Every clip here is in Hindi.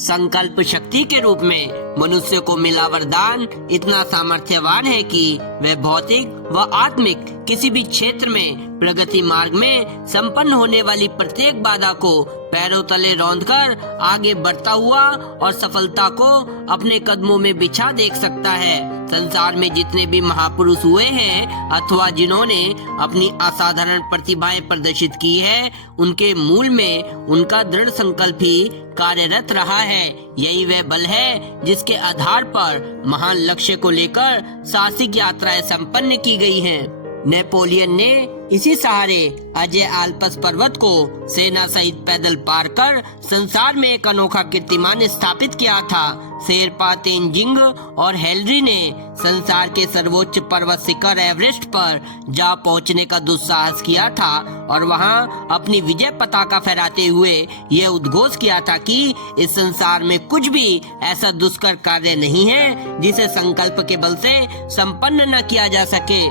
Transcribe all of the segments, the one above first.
संकल्प शक्ति के रूप में मनुष्य को मिला वरदान इतना सामर्थ्यवान है कि वह भौतिक व आत्मिक किसी भी क्षेत्र में प्रगति मार्ग में संपन्न होने वाली प्रत्येक बाधा को पैरों तले रौंदकर आगे बढ़ता हुआ और सफलता को अपने कदमों में बिछा देख सकता है। संसार में जितने भी महापुरुष हुए हैं अथवा जिन्होंने अपनी असाधारण प्रतिभाएं प्रदर्शित की है, उनके मूल में उनका दृढ़ संकल्प ही कार्यरत रहा है। यही वह बल है जिसके आधार पर महान लक्ष्य को लेकर साहसिक यात्राएं संपन्न की गई हैं। नेपोलियन ने इसी सहारे अजय आल्प्स पर्वत को सेना सहित पैदल पार कर संसार में एक अनोखा कीर्तिमान स्थापित किया था। शेरपा तेंजिंग और हेनरी ने संसार के सर्वोच्च पर्वत शिखर एवरेस्ट पर जा पहुंचने का दुस्साहस किया था और वहां अपनी विजय पताका फहराते हुए यह उद्घोष किया था कि इस संसार में कुछ भी ऐसा दुष्कर कार्य नहीं है जिसे संकल्प के बल से संपन्न न किया जा सके।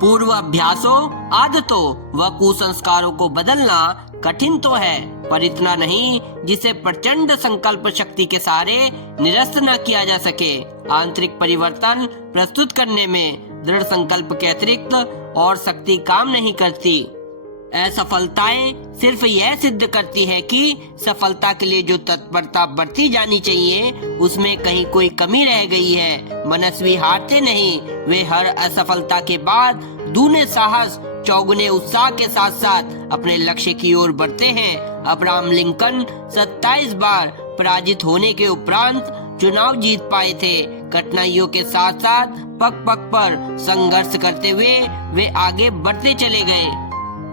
पूर्व अभ्यासों, आदतों व कुसंस्कारों को बदलना कठिन तो है, पर इतना नहीं जिसे प्रचंड संकल्प शक्ति के सहारे निरस्त न किया जा सके। आंतरिक परिवर्तन प्रस्तुत करने में दृढ़ संकल्प के अतिरिक्त और शक्ति काम नहीं करती। असफलताएं सिर्फ यह सिद्ध करती है कि सफलता के लिए जो तत्परता बरती जानी चाहिए उसमें कहीं कोई कमी रह गई है। मनस्वी हारते नहीं, वे हर असफलता के बाद दूने साहस, चौगुने उत्साह के साथ साथ अपने लक्ष्य की ओर बढ़ते हैं। अब्राहम लिंकन 27 बार पराजित होने के उपरांत चुनाव जीत पाए थे। कठिनाइयों के साथ साथ पग पग पर संघर्ष करते हुए वे आगे बढ़ते चले गए।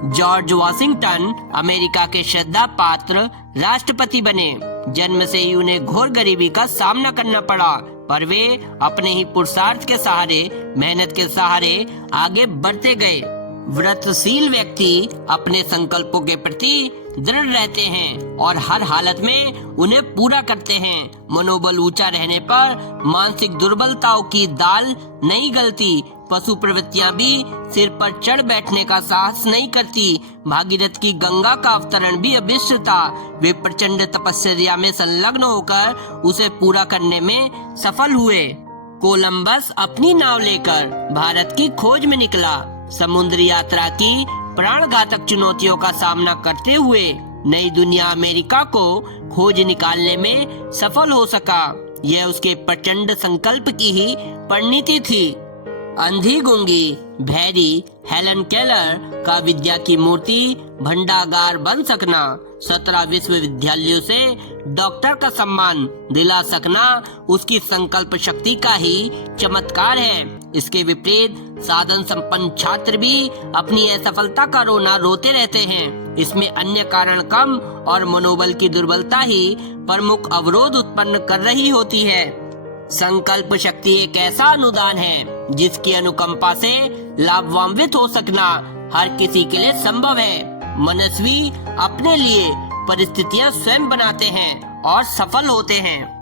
जॉर्ज वॉशिंगटन अमेरिका के श्रद्धा पात्र राष्ट्रपति बने। जन्म से ही उन्हें घोर गरीबी का सामना करना पड़ा, पर वे अपने ही पुरुषार्थ के सहारे, मेहनत के सहारे आगे बढ़ते गए। व्रतशील व्यक्ति अपने संकल्पों के प्रति दृढ़ रहते हैं और हर हालत में उन्हें पूरा करते हैं। मनोबल ऊंचा रहने पर मानसिक दुर्बलताओं की दाल नहीं गलती। पशु प्रवृत्तियां भी सिर पर चढ़ बैठने का साहस नहीं करती। भागीरथ की गंगा का अवतरण भी अभिष्ट था। वे प्रचंड तपस्या में संलग्न होकर उसे पूरा करने में सफल हुए। कोलंबस अपनी नाव लेकर भारत की खोज में निकला। समुद्री यात्रा की प्राणघातक चुनौतियों का सामना करते हुए नई दुनिया अमेरिका को खोज निकालने में सफल हो सका। यह उसके प्रचंड संकल्प की ही परिणति थी। अंधी गूंगी भैरी हेलन केलर का विद्या की मूर्ति भंडागार बन सकना, 17 विश्वविद्यालयों से डॉक्टर का सम्मान दिला सकना उसकी संकल्प शक्ति का ही चमत्कार है। इसके विपरीत साधन संपन्न छात्र भी अपनी असफलता का रोना रोते रहते हैं। इसमें अन्य कारण कम और मनोबल की दुर्बलता ही प्रमुख अवरोध उत्पन्न कर रही होती है। संकल्प शक्ति एक ऐसा अनुदान है जिसकी अनुकंपा से लाभान्वित हो सकना हर किसी के लिए संभव है। मनस्वी अपने लिए परिस्थितियां स्वयं बनाते हैं और सफल होते हैं।